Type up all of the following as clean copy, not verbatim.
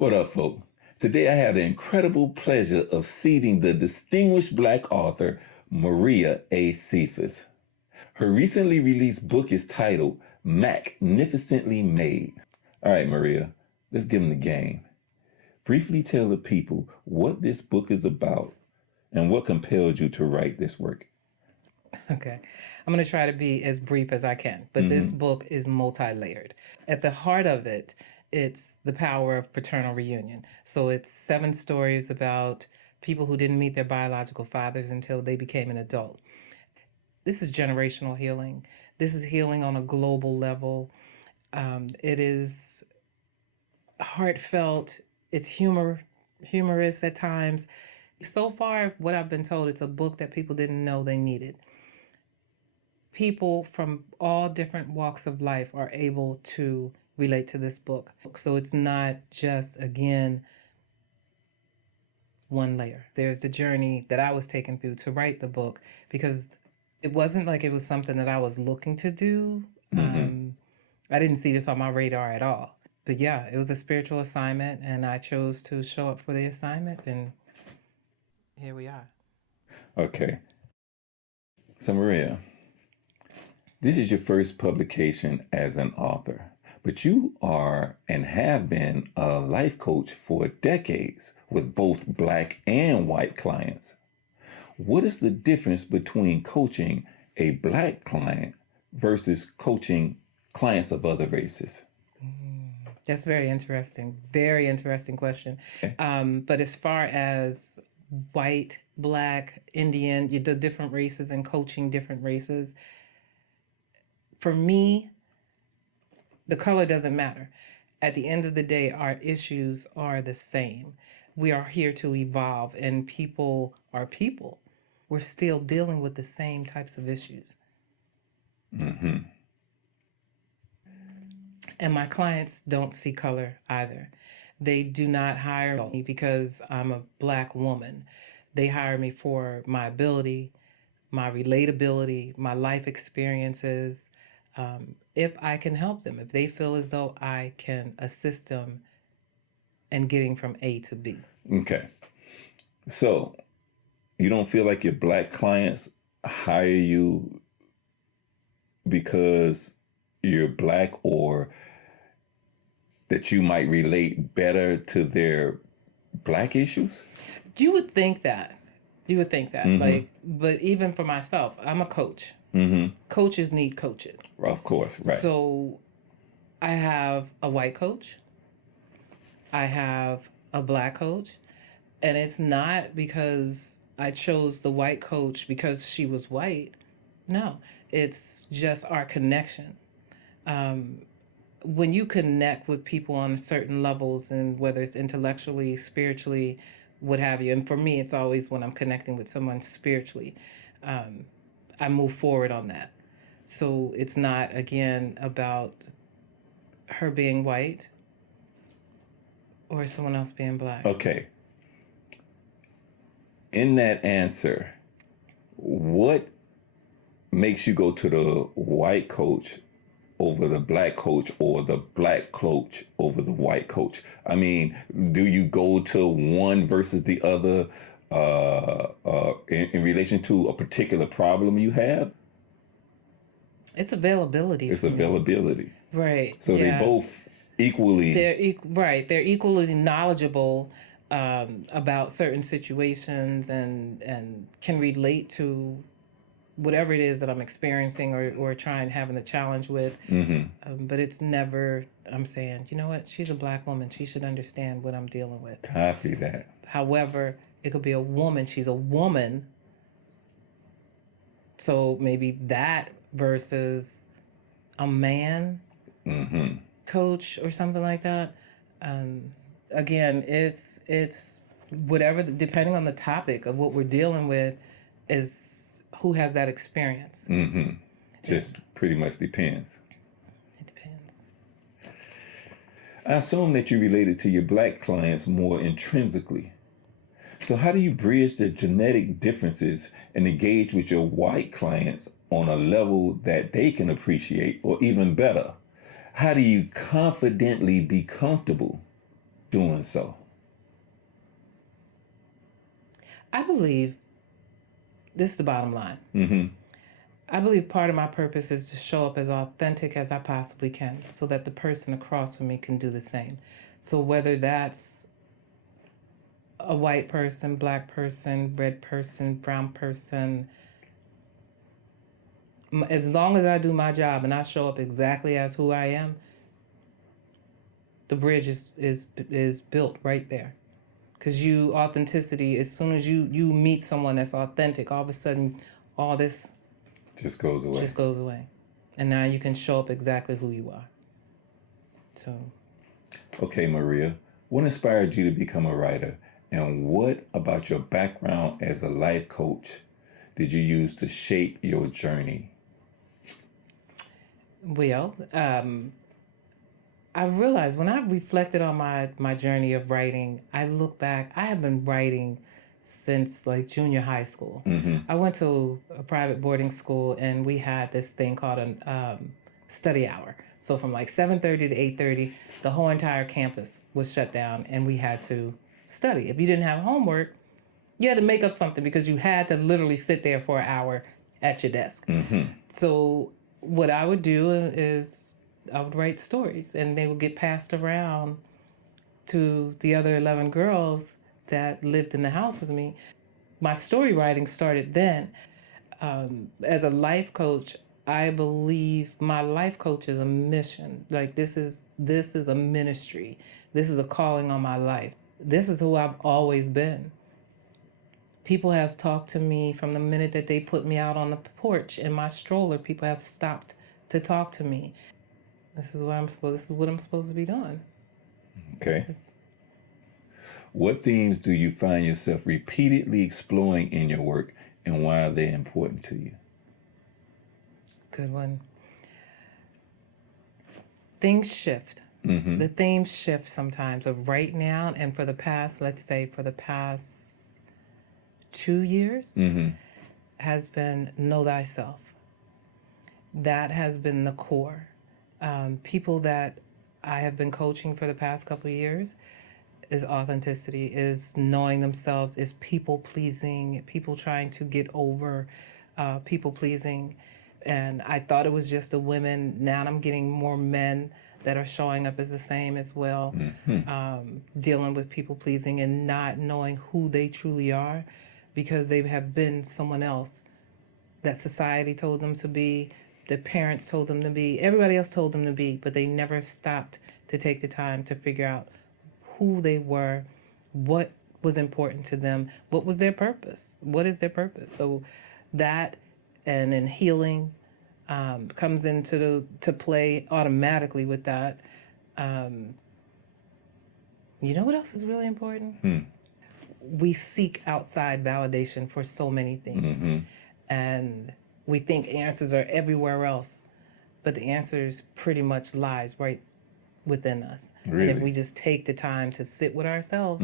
What up, folk? Today I have the incredible pleasure of seating the distinguished Black author, Maria A. Cephas. Her recently released book is titled MAC-nificently Made. All right, Maria, let's give them the game. Briefly tell the people what this book is about and what compelled you to write this work. Okay. I'm going to try to be as brief as I can, but this book is multi-layered. At the heart of it, it's the power of paternal reunion. So it's 7 stories about people who didn't meet their biological fathers until they became an adult. This is generational healing. This is healing on a global level. It is heartfelt. It's humorous at times. So far, what I've been told, it's a book that people didn't know they needed. People from all different walks of life are able to relate to this book. So it's not just, again, one layer. There's the journey that I was taken through to write the book, because it wasn't like it was something that I was looking to do. I didn't see this on my radar at all. But yeah, it was a spiritual assignment, and I chose to show up for the assignment, and here we are. Okay. So Maria, this is your first publication as an author, but you are and have been a life coach for decades with both Black and white clients. What is the difference between coaching a Black client versus coaching clients of other races? That's very interesting question. But as far as white, Black, Indian, the different races and coaching different races, for me, the color doesn't matter. At the end of the day, our issues are the same. We are here to evolve, and people are people. We're still dealing with the same types of issues. And my clients don't see color either. They do not hire me because I'm a Black woman. They hire me for my ability, my relatability, my life experiences. If I can help them, if they feel as though I can assist them in getting from A to B. Okay. So you don't feel like your Black clients hire you because you're Black, or that you might relate better to their Black issues? You would think that. But even for myself, I'm a coach. Coaches need coaches. Of course, right. So I have a white coach. I have a Black coach. And it's not because I chose the white coach because she was white. No, it's just our connection. When you connect with people on certain levels, and whether it's intellectually, spiritually, what have you, and for me, it's always when I'm connecting with someone spiritually, I move forward on that. So it's not, again, about her being white or someone else being Black. Okay. In that answer, what makes you go to the white coach over the Black coach, or the Black coach over the white coach? I mean, do you go to one versus the other in relation to a particular problem you have? It's availability. It's availability. Right. So yeah. they both equally... They're equally knowledgeable about certain situations, and can relate to whatever it is that I'm experiencing or having a challenge with. But it's never, I'm saying, you know what, she's a Black woman, she should understand what I'm dealing with. Copy that. However, it could be a woman, she's a woman. So maybe that versus a man coach or something like that. Again, it's whatever, depending on the topic of what we're dealing with, is who has that experience. Just pretty much depends. It depends. I assume that you related to your Black clients more intrinsically. So how do you bridge the genetic differences and engage with your white clients on a level that they can appreciate, or even better, how do you confidently be comfortable doing so? I believe this is the bottom line. Mm-hmm. I believe part of my purpose is to show up as authentic as I possibly can so that the person across from me can do the same. So whether that's a white person, black person, red person, brown person, as long as I do my job and I show up exactly as who I am, the bridge is built right there. Because authenticity, as soon as you meet someone that's authentic, all of a sudden all this just goes away. And now you can show up exactly who you are. So. Okay, Maria, what inspired you to become a writer? And what about your background as a life coach did you use to shape your journey? Well, I realized when I reflected on my journey of writing, I look back, I have been writing since like junior high school. Mm-hmm. I went to a private boarding school and we had this thing called a study hour. So from like 7:30 to 8:30, the whole entire campus was shut down and we had to study. If you didn't have homework, you had to make up something because you had to literally sit there for an hour at your desk. Mm-hmm. So what I would do is I would write stories and they would get passed around to the other 11 girls that lived in the house with me. My story writing started then. As a life coach, I believe my life coach is a mission. Like this is a ministry. This is a calling on my life. This is who I've always been. People have talked to me from the minute that they put me out on the porch in my stroller. People have stopped to talk to me. This is what I'm supposed to be doing. Okay. What themes do you find yourself repeatedly exploring in your work, and why are they important to you? Good one. Things shift. Mm-hmm. The themes shift sometimes, but right now and for the past 2 years, Mm-hmm. has been know thyself. That has been the core. People that I have been coaching for the past couple of years is authenticity, is knowing themselves, is people pleasing, people trying to get over people pleasing. And I thought it was just the women. Now I'm getting more men that are showing up as the same as well, dealing with people pleasing and not knowing who they truly are because they have been someone else that society told them to be, their parents told them to be, everybody else told them to be, but they never stopped to take the time to figure out who they were, what was important to them, what was their purpose, what is their purpose. So that and then healing comes into to play automatically with that. You know what else is really important? We seek outside validation for so many things. Mm-hmm. And we think answers are everywhere else, but the answers pretty much lies right within us. Really? And if we just take the time to sit with ourselves,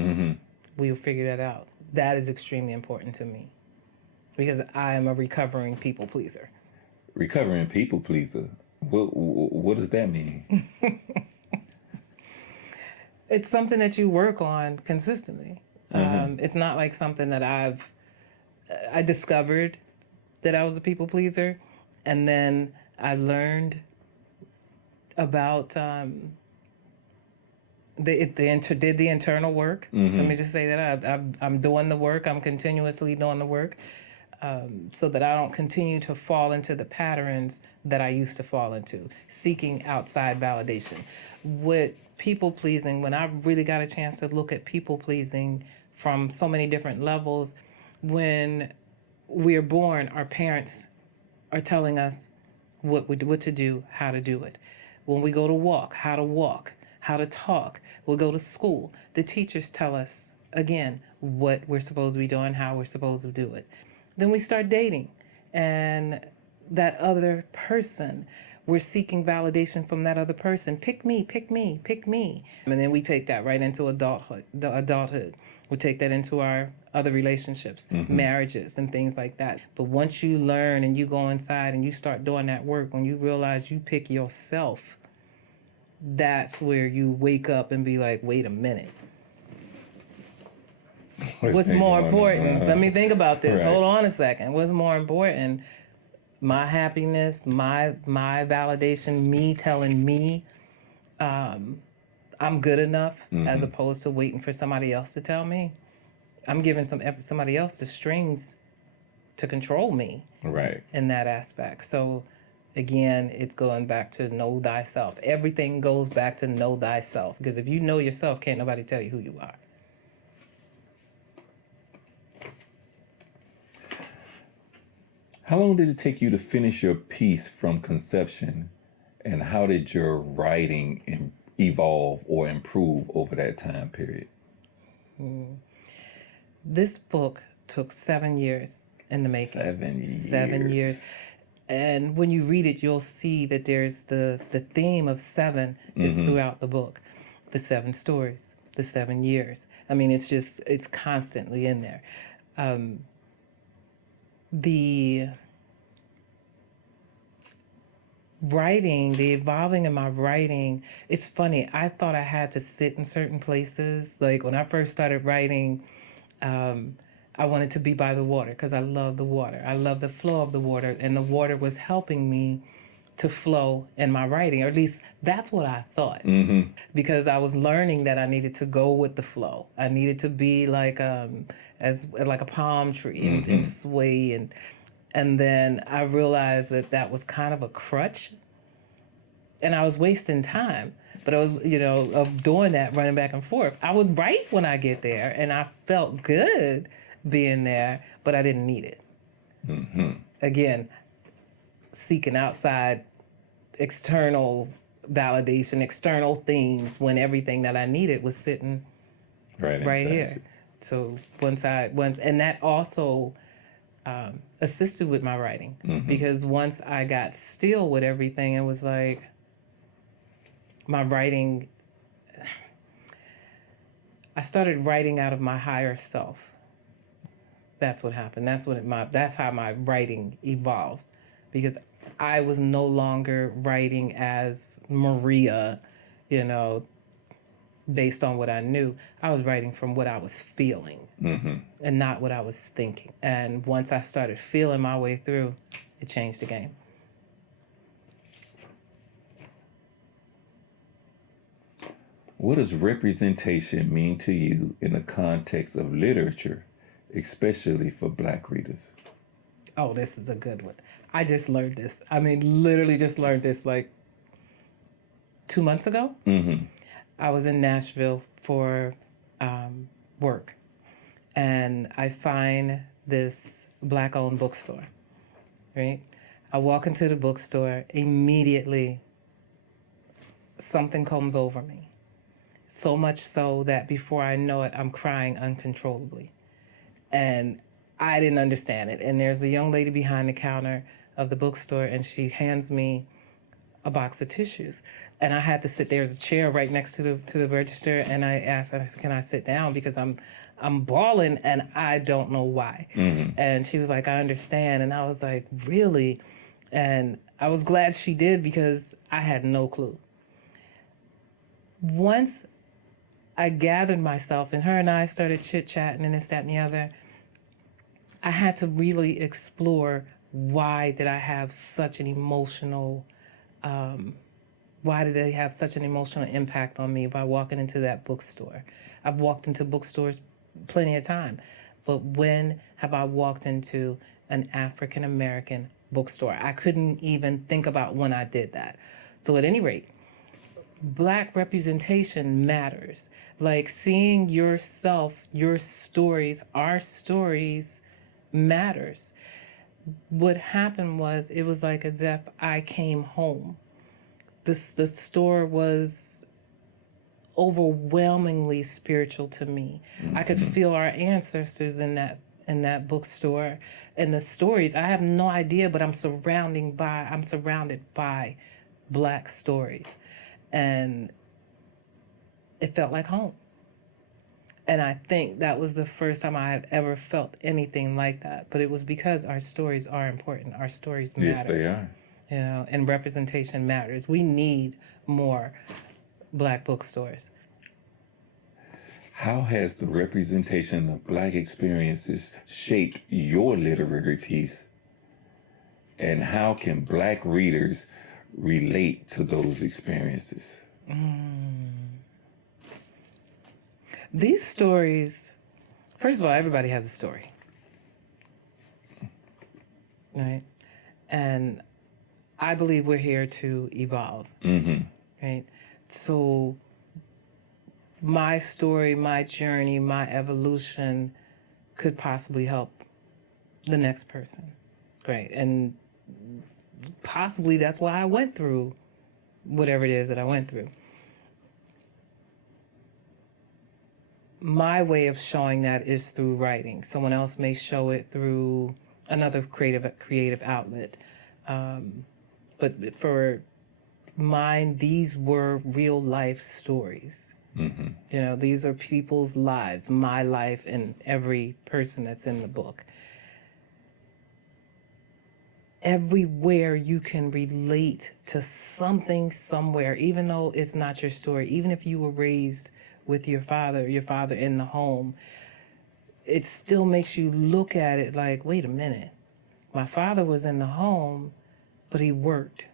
we will figure that out. That is extremely important to me because I am a recovering people pleaser. Recovering people pleaser. What does that mean? It's something that you work on consistently. It's not like something that I discovered that I was a people pleaser, and then I learned about did the internal work. Let me just say that I'm doing the work. I'm continuously doing the work, so that I don't continue to fall into the patterns that I used to fall into, seeking outside validation. With people pleasing, when I really got a chance to look at people pleasing from so many different levels, when we are born, our parents are telling us what to do, how to do it. When we go to walk, how to talk. We'll go to school. The teachers tell us, again, what we're supposed to be doing, how we're supposed to do it. Then we start dating, and that other person, we're seeking validation from that other person. Pick me, pick me, pick me. And then we take that right into adulthood. We take that into our other relationships, marriages and things like that. But once you learn and you go inside and you start doing that work, when you realize you pick yourself, that's where you wake up and be like, wait a minute. What's more important? Let me think about this. Right. Hold on a second. What's more important? My happiness, my validation, me telling me I'm good enough, as opposed to waiting for somebody else to tell me. I'm giving somebody else the strings to control me. Right. In that aspect. So again, it's going back to know thyself. Everything goes back to know thyself, because if you know yourself, can't nobody tell you who you are. How long did it take you to finish your piece from conception, and how did your writing evolve or improve over that time period? This book took 7 years in the making. 7 years. 7 years. And when you read it, you'll see that there's the theme of 7 is throughout the book. The 7 stories, the 7 years. I mean, it's constantly in there. The writing, the evolving in my writing, it's funny. I thought I had to sit in certain places. Like when I first started writing, I wanted to be by the water because I love the water. I love the flow of the water, and the water was helping me to flow in my writing, or at least that's what I thought. Because I was learning that I needed to go with the flow. I needed to be like as like a palm tree and sway, and then I realized that that was kind of a crutch, and I was wasting time. But I was, of doing that, running back and forth. I was right when I get there, and I felt good being there, but I didn't need it. Again, seeking outside external validation, external things, when everything that I needed was sitting right here. So once, and that also assisted with my writing, because once I got still with everything, it was like my writing, I started writing out of my higher self. That's what happened. That's how my writing evolved, because I was no longer writing as Maria, based on what I knew. I was writing from what I was feeling and not what I was thinking. And once I started feeling my way through, it changed the game. What does representation mean to you in the context of literature, especially for Black readers? Oh, this is a good one. I just learned this. I mean, literally just learned this like 2 months ago. I was in Nashville for work, and I find this Black-owned bookstore, right? I walk into the bookstore, immediately something comes over me. So much so that before I know it, I'm crying uncontrollably. And I didn't understand it. And there's a young lady behind the counter of the bookstore, and she hands me a box of tissues. And I had to sit there. There's a chair right next to the register, and I said, can I sit down? Because I'm bawling and I don't know why. And she was like, I understand. And I was like, really? And I was glad she did, because I had no clue. Once I gathered myself, and her and I started chit-chatting and this, that, and the other, I had to really explore, why did I have such an emotional, why did they have such an emotional impact on me by walking into that bookstore? I've walked into bookstores plenty of time, but when have I walked into an African-American bookstore? I couldn't even think about when I did that. So at any rate, Black representation matters. Like seeing yourself, your stories, our stories matters. What happened was, it was like as if I came home. The store was overwhelmingly spiritual to me. I could feel our ancestors in that bookstore, and the stories. I have no idea, but I'm surrounded by Black stories. And it felt like home. And I think that was the first time I have ever felt anything like that. But it was because our stories are important. Our stories matter. Yes, they are. And representation matters. We need more Black bookstores. How has the representation of Black experiences shaped your literary piece? And how can Black readers relate to those experiences? These stories, first of all, everybody has a story, right? And I believe we're here to evolve, right? So my story, my journey, my evolution could possibly help the next person, right? And possibly that's why I went through whatever it is that I went through. My way of showing that is through writing. Someone else may show it through another creative outlet. But for mine, these were real life stories. You know, these are people's lives, my life, and every person that's in the book. Everywhere you can relate to something somewhere, even though it's not your story, even if you were raised with your father in the home, it still makes you look at it like, wait a minute, my father was in the home, but he worked.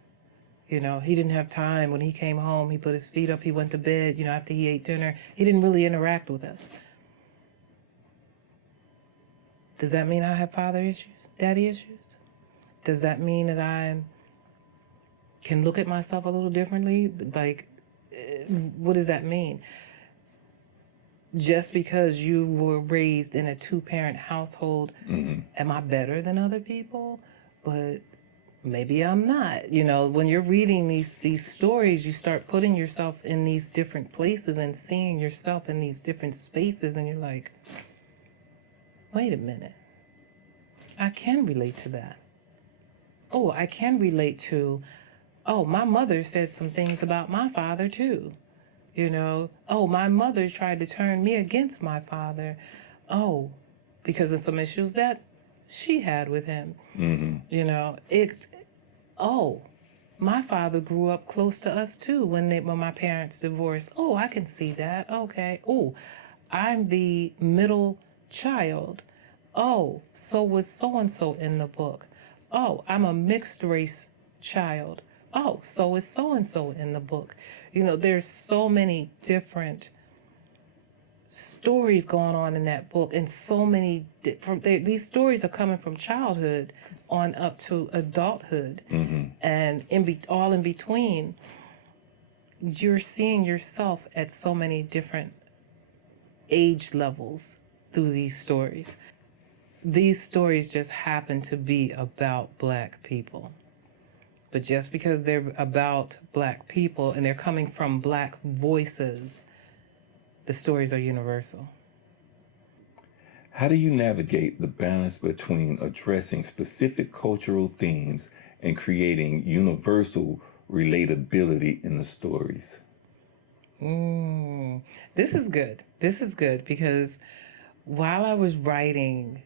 You know, he didn't have time. When he came home, he put his feet up, he went to bed, you know, after he ate dinner. He didn't really interact with us. Does that mean I have father issues, daddy issues? Does that mean that I can look at myself a little differently? Like, what does that mean? Just because you were raised in a two-parent household, am I better than other people? But maybe I'm not. You know, when you're reading these stories, you start putting yourself in these different places and seeing yourself in these different spaces, and you're like, wait a minute, I can relate to that. Oh, I can relate to, oh, my mother said some things about my father too. You know, oh, my mother tried to turn me against my father. Oh, because of some issues that she had with him. You know, my father grew up close to us too when my parents divorced. Oh, I can see that. Okay. Oh, I'm the middle child. Oh, so was so-and-so in the book. Oh, I'm a mixed race child. Oh, so is so-and-so in the book. You know, there's so many different stories going on in that book, and so many these stories are coming from childhood on up to adulthood, and all in between, you're seeing yourself at so many different age levels through these stories. These stories just happen to be about Black people. But just because they're about Black people and they're coming from Black voices, the stories are universal. How do you navigate the balance between addressing specific cultural themes and creating universal relatability in the stories? This is good. This is good because while I was writing,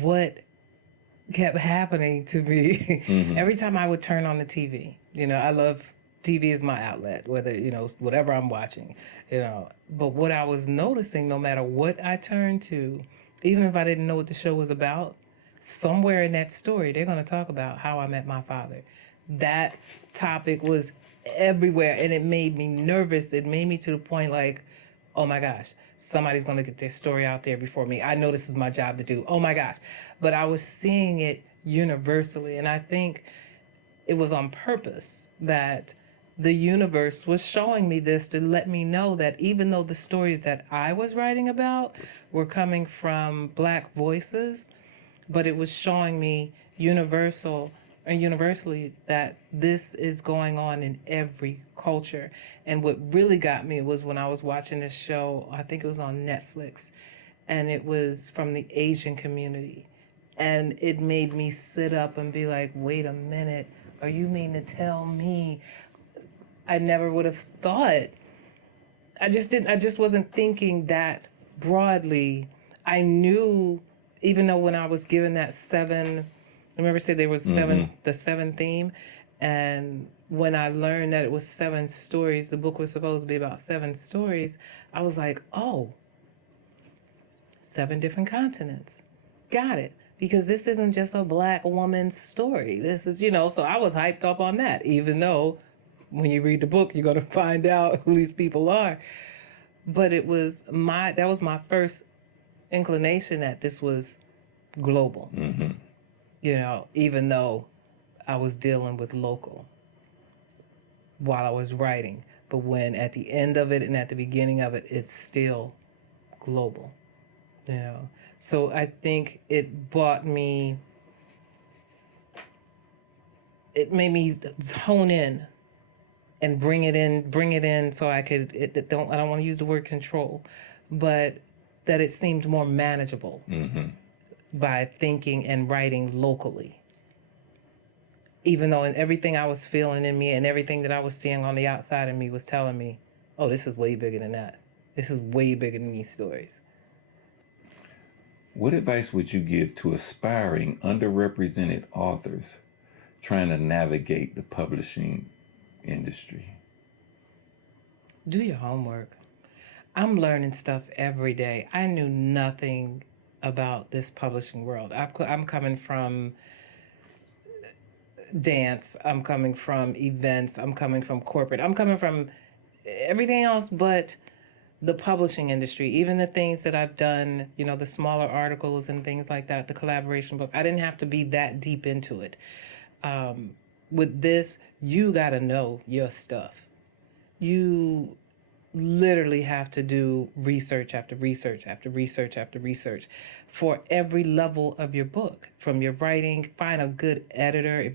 what kept happening to me every time I would turn on the TV. You know, I love TV is my outlet, whether, you know, whatever I'm watching, you know. But what I was noticing, no matter what I turned to, even if I didn't know what the show was about, somewhere in that story, they're going to talk about how I met my father. That topic was everywhere, and it made me nervous. It made me to the point like, oh my gosh, somebody's going to get their story out there before me. I know this is my job to do. Oh my gosh. But I was seeing it universally, and I think it was on purpose that the universe was showing me this to let me know that even though the stories that I was writing about were coming from Black voices, but it was showing me universally that this is going on in every culture. And what really got me was when I was watching this show, I think it was on Netflix, and it was from the Asian community. And it made me sit up and be like, wait a minute, are you mean to tell me? I never would have thought. I just wasn't thinking that broadly. I knew, even though when I was given that seven, remember I said there was seven, the seven theme, and when I learned that it was 7 stories, the book was supposed to be about 7 stories, I was like, oh, 7 different continents. Got it. Because this isn't just a black woman's story. This is, so I was hyped up on that, even though when you read the book, you're going to find out who these people are. But that was my first inclination that this was global, even though I was dealing with local while I was writing. But when at the end of it and at the beginning of it, it's still global, So I think it made me hone in and bring it in so I could, I don't want to use the word control, but that it seemed more manageable by thinking and writing locally. Even though everything I was feeling in me and everything that I was seeing on the outside of me was telling me, oh, this is way bigger than that. This is way bigger than these stories. What advice would you give to aspiring underrepresented authors trying to navigate the publishing industry? Do your homework. I'm learning stuff every day. I knew nothing about this publishing world. I'm coming from dance, I'm coming from events, I'm coming from corporate, I'm coming from everything else but the publishing industry. Even the things that I've done, the smaller articles and things like that, the collaboration book, I didn't have to be that deep into it. With this, you got to know your stuff. You literally have to do research after research after research after research for every level of your book. From your writing, find a good editor.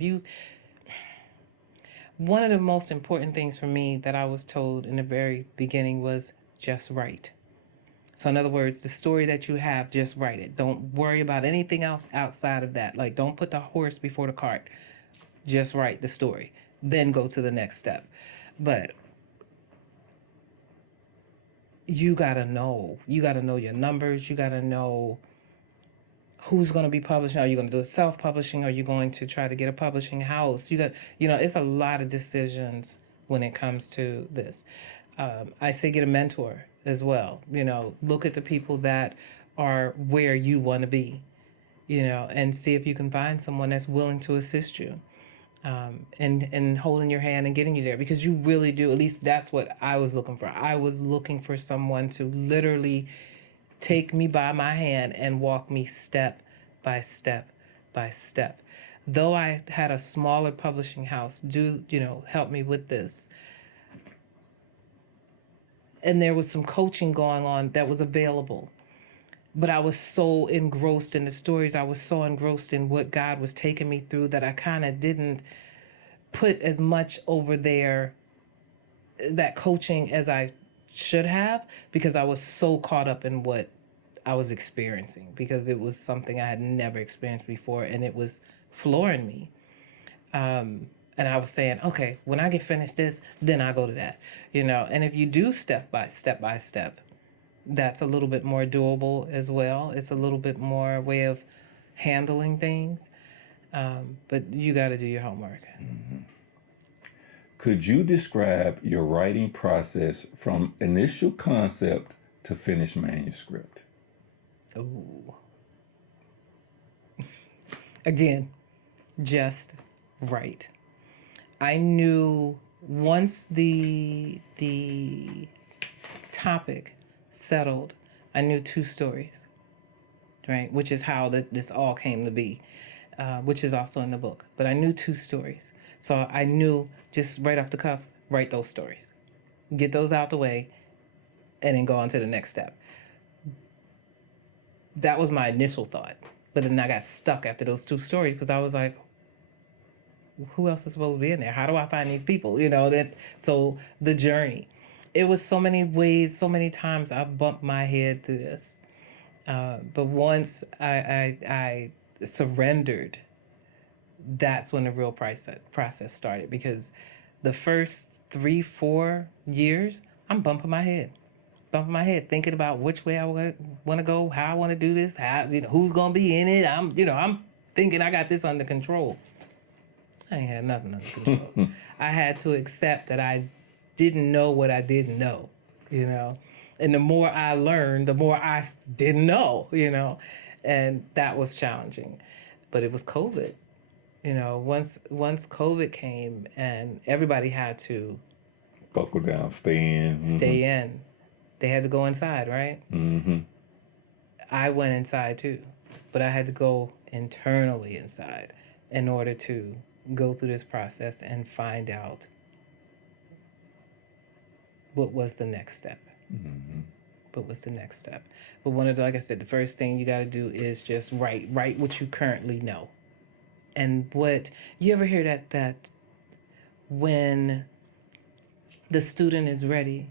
One of the most important things for me that I was told in the very beginning was just write. So in other words, the story that you have, just write it. Don't worry about anything else outside of that. Like, don't put the horse before the cart. Just write the story. Then go to the next step. But you gotta know your numbers. You gotta know who's going to be publishing. Are you going to do self-publishing? Are you going to try to get a publishing house? It's a lot of decisions when it comes to this. I say get a mentor as well. Look at the people that are where you want to be, and see if you can find someone that's willing to assist you. And holding your hand and getting you there, because you really do. At least that's what I was looking for. I was looking for someone to literally take me by my hand and walk me step by step by step. Though I had a smaller publishing house help me with this. And there was some coaching going on that was available. But I was so engrossed in the stories, I was so engrossed in what God was taking me through, that I kind of didn't put as much over there, that coaching, as I should have, because I was so caught up in what I was experiencing, because it was something I had never experienced before, and it was flooring me. And I was saying, okay, when I get finished this, then I go to that, and if you do step by step, that's a little bit more doable as well. It's a little bit more way of handling things. But you got to do your homework. Mm-hmm. Could you describe your writing process from initial concept to finished manuscript? Ooh. Again, just write. I knew once the topic settled, I knew 2 stories, right? Which is how this all came to be, which is also in the book. But I knew 2 stories. So I knew, just right off the cuff, write those stories. Get those out the way, and then go on to the next step. That was my initial thought. But then I got stuck after those 2 stories, because I was like, who else is supposed to be in there? How do I find these people? So the journey. It was so many ways, so many times I bumped my head through this. But once I surrendered, that's when the real process started. Because the first 3-4 years, I'm bumping my head, thinking about which way I want to go, how I want to do this, how who's gonna be in it. I'm thinking I got this under control. I ain't had nothing under control. I had to accept that I didn't know what I didn't know, you know. And the more I learned, the more I didn't know, you know. And that was challenging. But it was COVID. You know, once COVID came and everybody had to Buckle down, stay in. stay in. They had to go inside, right? Mm-hmm. I went inside too, but I had to go internally inside in order to go through this process and find out what was the next step. Mm-hmm. What was the next step? But one of the, like I said, the first thing you got to do is just write what you currently know. And what you ever hear that when the student is ready,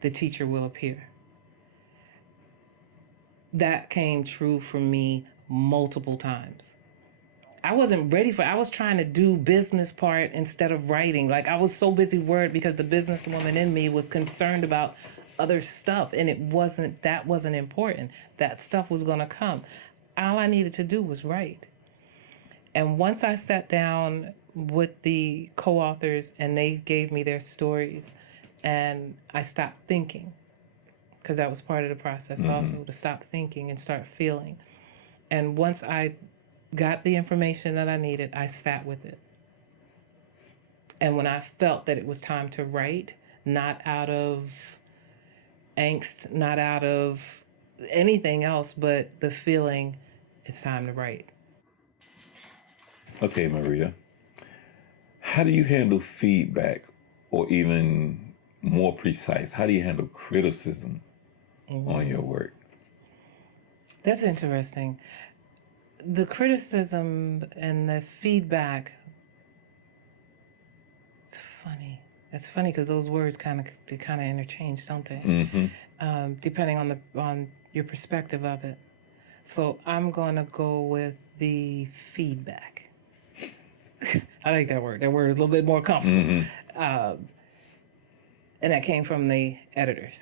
the teacher will appear. That came true for me multiple times. I wasn't ready for it. I was trying to do business part instead of writing. Like I was so busy worried because the businesswoman in me was concerned about other stuff, and that wasn't important. That stuff was going to come. All I needed to do was write. And once I sat down with the co-authors and they gave me their stories, and I stopped thinking, because that was part of the process also, to stop thinking and start feeling. And once I got the information that I needed, I sat with it. And when I felt that it was time to write, not out of angst, not out of anything else, but the feeling, it's time to write. Okay, Maria. How do you handle feedback, or even more precise, how do you handle criticism on your work? That's interesting. The criticism and the feedback, it's funny. It's funny because those words kind of interchange, don't they? Mm-hmm. Depending on your perspective of it. So I'm going to go with the feedback. I like that word. That word is a little bit more comfortable. Mm-hmm. And that came from the editors.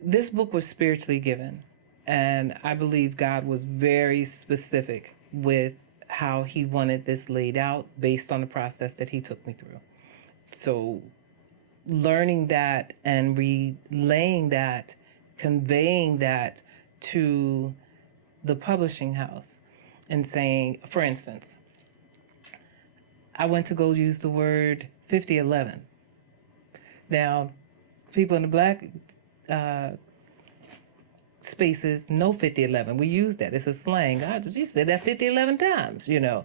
This book was spiritually given, and I believe God was very specific with how he wanted this laid out based on the process that he took me through. So learning that and relaying that, conveying that to the publishing house and saying, for instance, I went to go use the word 5011. Now, people in the Black spaces know 5011. We use that. It's a slang. You said that 5011 times, you know.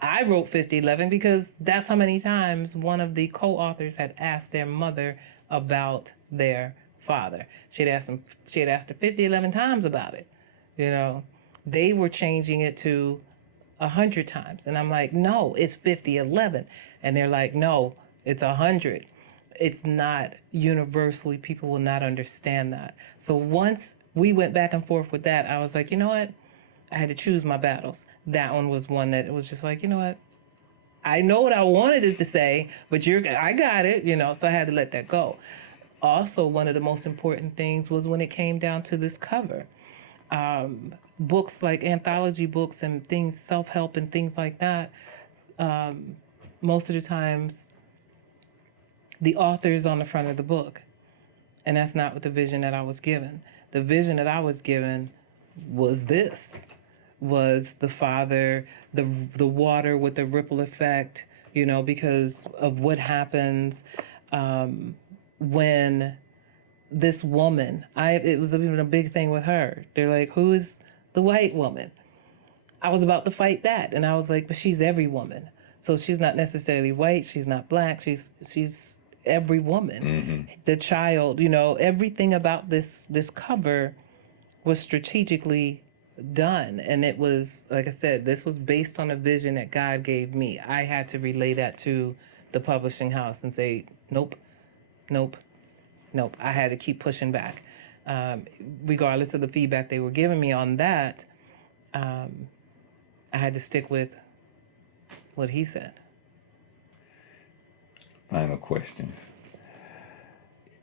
I wrote 5011 because that's how many times one of the co-authors had asked their mother about their father. She had asked her 5011 times about it. You know, they were changing it to 100 times. And I'm like, no, it's 5011. And they're like, no, it's 100. It's not universally, people will not understand that. So once we went back and forth with that, I was like, you know what? I had to choose my battles. That one was one that it was just like, you know what? I know what I wanted it to say, but I got it, you know, so I had to let that go. Also, one of the most important things was when it came down to this cover. Books like anthology books and things, self-help and things like that, most of the times the author is on the front of the book. And that's not what the vision that I was given. The vision that I was given was the father, the water with the ripple effect, you know, because of what happens when this woman, it was even a big thing with her. They're like, who is the white woman? I was about to fight that. And I was like, but she's every woman. So she's not necessarily white. She's not black. She's every woman. Mm-hmm. The child, you know, everything about this cover was strategically done. And it was, like I said, this was based on a vision that God gave me. I had to relay that to the publishing house and say, nope. I had to keep pushing back. Regardless of the feedback they were giving me on that, I had to stick with what he said. Final questions.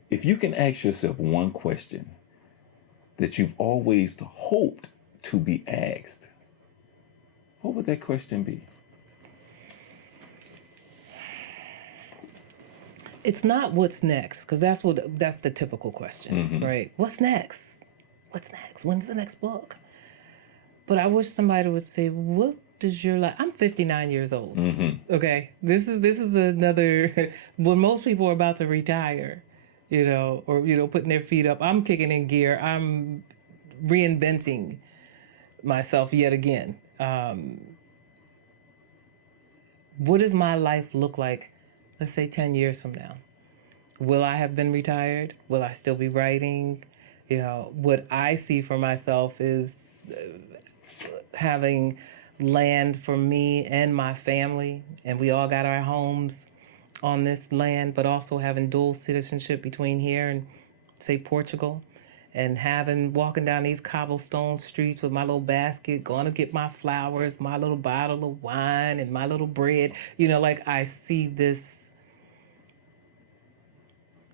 If you can ask yourself one question that you've always hoped to be asked, what would that question be? it's not what's next, because that's the typical question, right? What's next? What's next? When's the next book? But I wish somebody would say, what does your life? I'm 59 years old. Okay, this is another when most people are about to retire, or putting their feet up. I'm kicking in gear. I'm reinventing myself yet again. What does my life look like, let's say 10 years from now? Will I have been retired? Will I still be writing? What I see for myself is having land for me and my family, and we all got our homes on this land, but also having dual citizenship between here and, say, Portugal, and walking down these cobblestone streets with my little basket, going to get my flowers, my little bottle of wine, and my little bread. I see this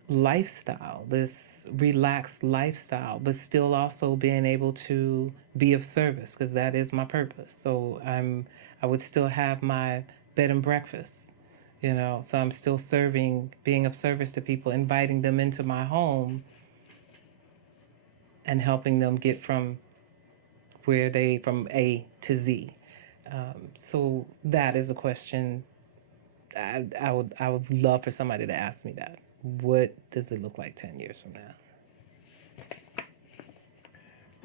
lifestyle, this relaxed lifestyle, but still also being able to be of service, because that is my purpose. So I would still have my bed and breakfast, so I'm still being of service to people, inviting them into my home and helping them get from A to Z. So that is a question I would love for somebody to ask me that. What does it look like 10 years from now?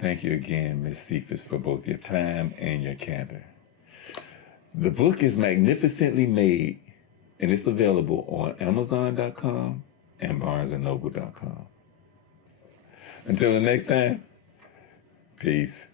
Thank you again, Ms. Cephas, for both your time and your candor. The book is Magnificently Made, and it's available on Amazon.com and BarnesandNoble.com. Until the next time, peace.